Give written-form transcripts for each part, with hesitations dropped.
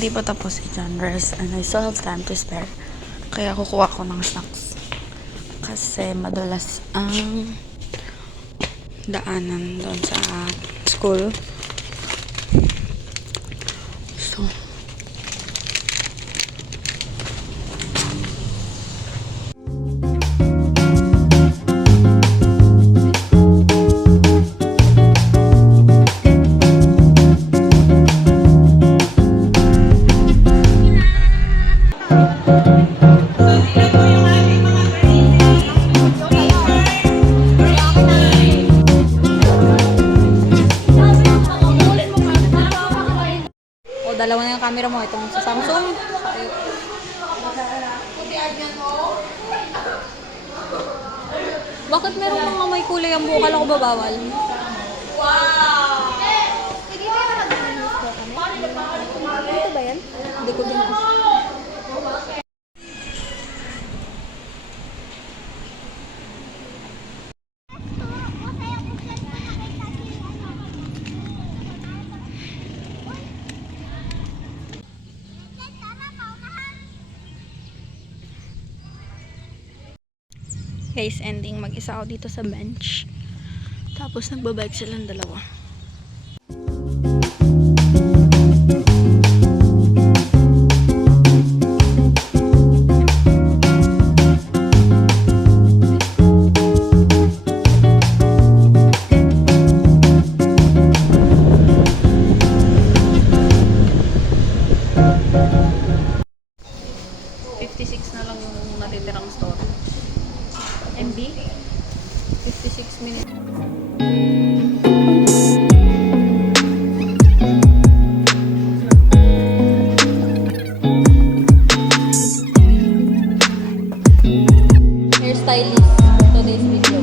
hindi pa tapos si genres and I still have time to spare. Kaya kukuha ko ng snacks. Kasi madalas ang daanan doon sa school. So, dalawa na yung camera mo. Itong sa Samsung. Bakit meron mga may kulay ang buhok? Kala ko ba bawal? Wow! Dito ba yan? Hindi ko din. guys, ending mag-isa ako dito sa bench. Tapos nagbabike silang dalawa. Na lang yung natitirang store. MB? 56 minutes. Hairstylist today's video.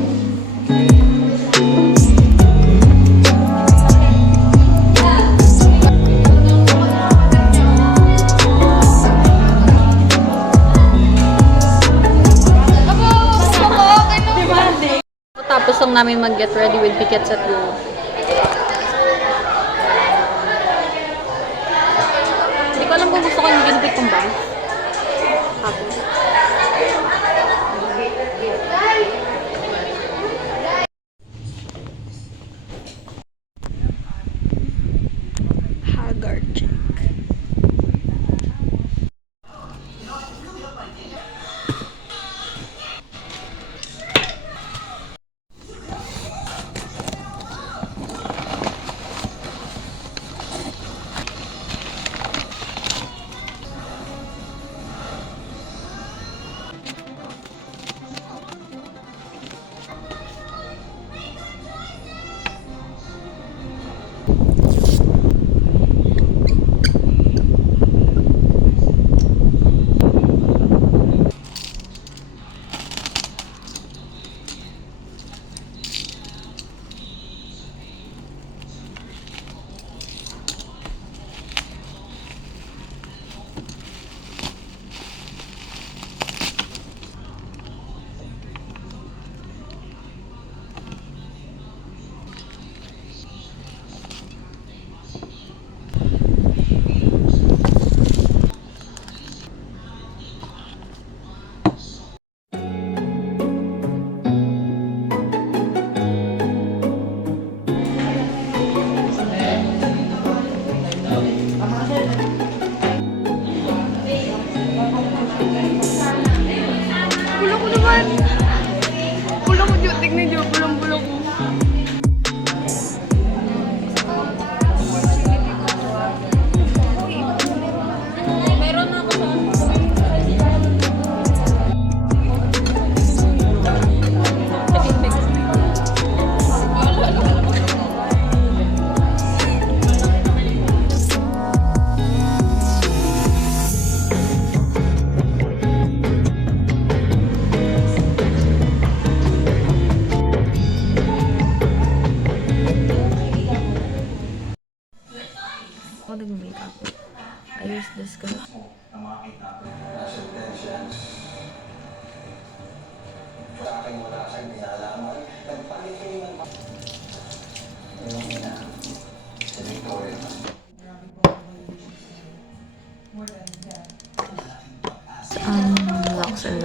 Tapos lang namin mag-get ready with tickets at go. Hindi ko alam kung gusto ko yung ginpit kong bang. Tapos. Haggard chick.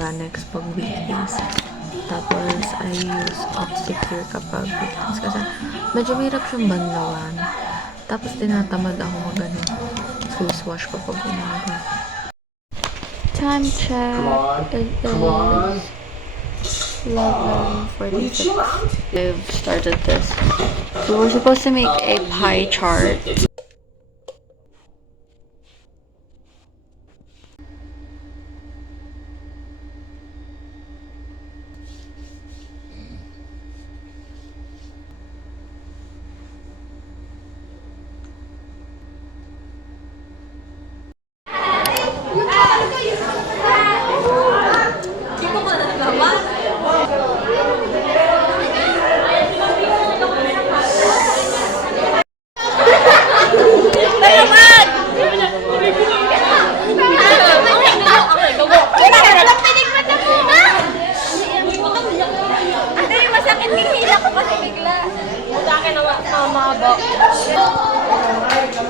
Ganex pag weekdays. Tapos, I use Opticure kapag weekends. Kasi, medyo mahirap siyang banlawan. Tapos, tinatamad ako mag face wash kapag umaga. Time check. It is 11:46. I've started this. So, we're supposed to make a pie chart.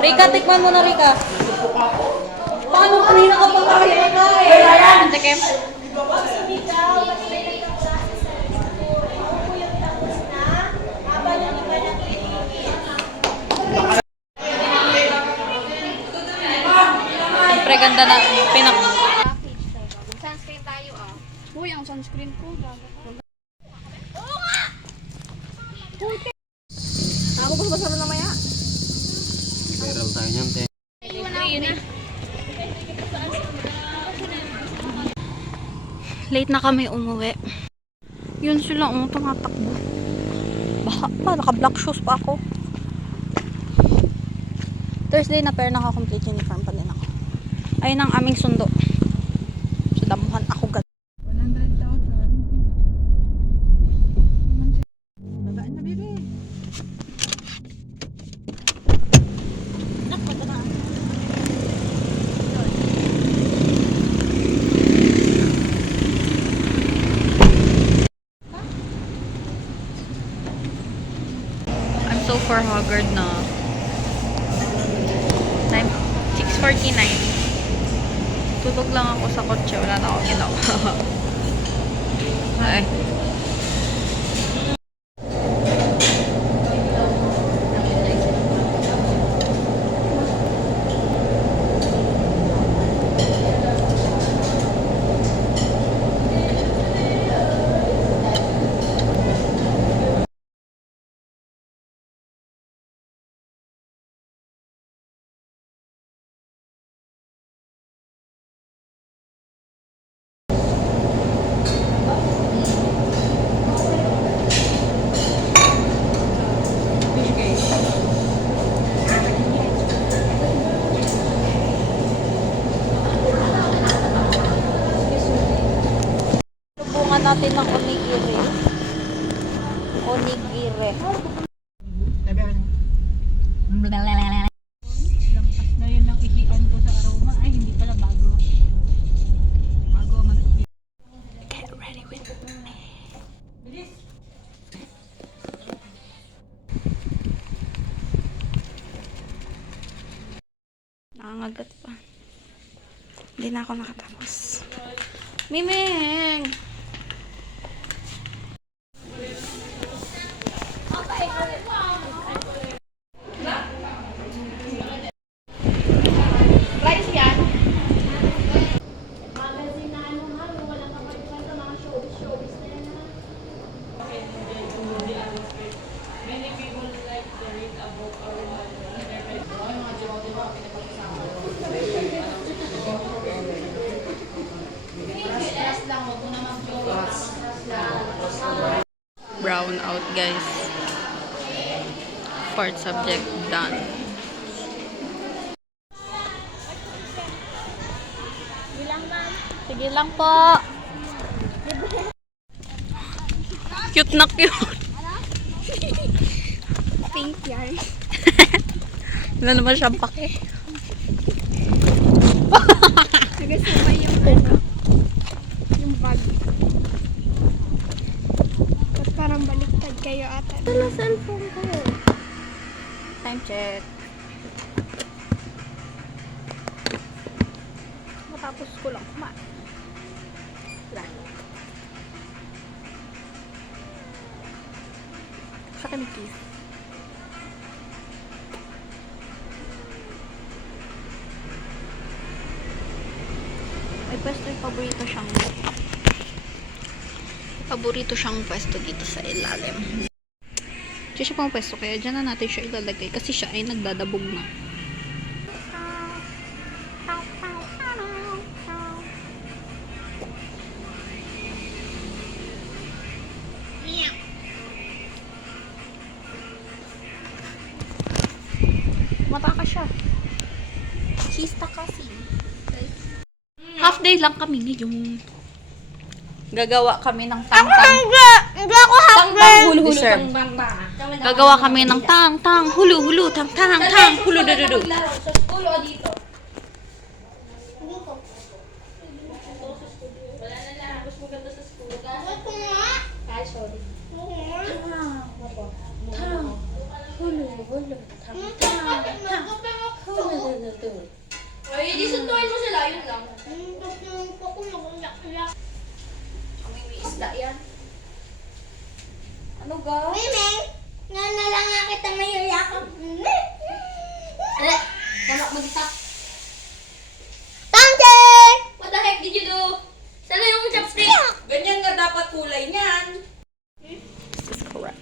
Rika, tikman mo na, Rika. Paano kanina ka pa kaya? Tikim. Siyempre, ganda na. Sunscreen tayo ah. Uy, ang sunscreen ko. Oo nga! Puti! Ako ba masarap na maya? Viral tayo niyan, te. Yun na. Late na kami umuwi. Yun sila, tumatakbo. Baka pa, naka-black shoes pa ako. Thursday na pero naka-complete uniform pa din ako. Ayun ang aming sundo. Sa damuhan ako gad. 100,000. Babaan na, bebe. I'm so for haggard na. Time 6:49. Tulog lang ako sa kotse. Wala na akong ginawa. Ay. Lubungan natin ng onigiri. Onigiri. Lampas na yun ang ihian ko sa aroma. Ay, hindi pala bago. Bago mag-ihi. Get ready with me. Nangangagat pa. Hindi na ako nakatapos. Miming! Brown out, guys. Fourth subject done. Sige lang po. Cute na cute. Pink yan. Wala naman siyang pake. Nagasabay yung ano. Yung bag. Ba't parang baliktad kayo ata? Ano cellphone ko? Time check. Matapos ko lang kumain. Sa akin ni Keith. May pwesto yung paborito siyang pwesto dito sa ilalim. Diyan siya pang pwesto, kaya dyan na natin siya ilalagay kasi siya ay nagdadabog na. Mataka siya. Kista kasi. Half day lang kami ngayon. Gagawa kami ng tang-tang. Hindi ako Tang-tang, hulu-hulu, Deserve. tang-tang. Gagawa kami ng tang-tang, hulu-hulu, tang-tang, hulu-du-du-du. Sa school o dito? Wala na lang. Mas maganda sa school. Ay, sorry. Hulu-hulu, tang-tang, hulu-du-du-du. Ay, di suntuin mo sila. Yun lang. May isda yan. Ano ga? Miming, lang nga kita ngayon yakap. Tama, mag-isa. Tangkik! What the heck did you do? Sana yung chopstick? Ganyan nga dapat kulay niyan. This is correct.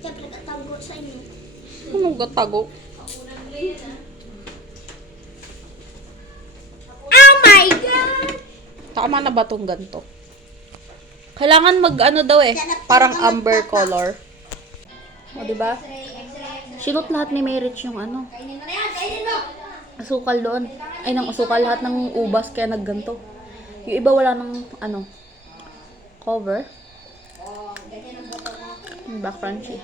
Siyempre katago sa inyo. Anong gatago? Oh my God! Tama na ba tong ganito? Kailangan mag-ano daw eh. Parang amber color. O, diba? Sinot lahat ni Merich yung ano. Kainin mo na yan! Kainin mo! Asukal doon. Ay, nang asukal lahat ng ubas kaya nagganto. Yung iba wala ng ano. Cover. Diba crunchy?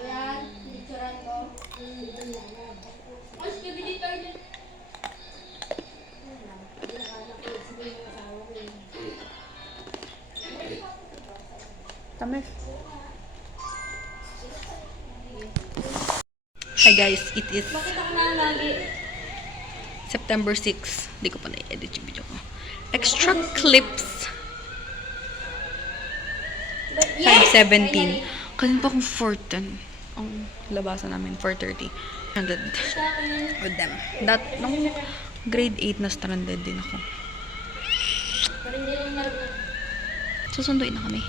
Tamis. Hi guys, it is September 6. Hindi ko pa na-edit yung video ko. Extra clips. 5:17. Kanina pa akong 4:10. Ang labasan namin, 4:30. Stranded with them. Nung grade 8 na stranded din ako. Susunduin na kami.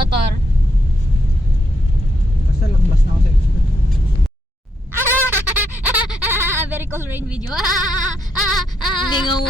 Motor. Basta lakbas na ako sa expert. Very cool rain video. Hindi nga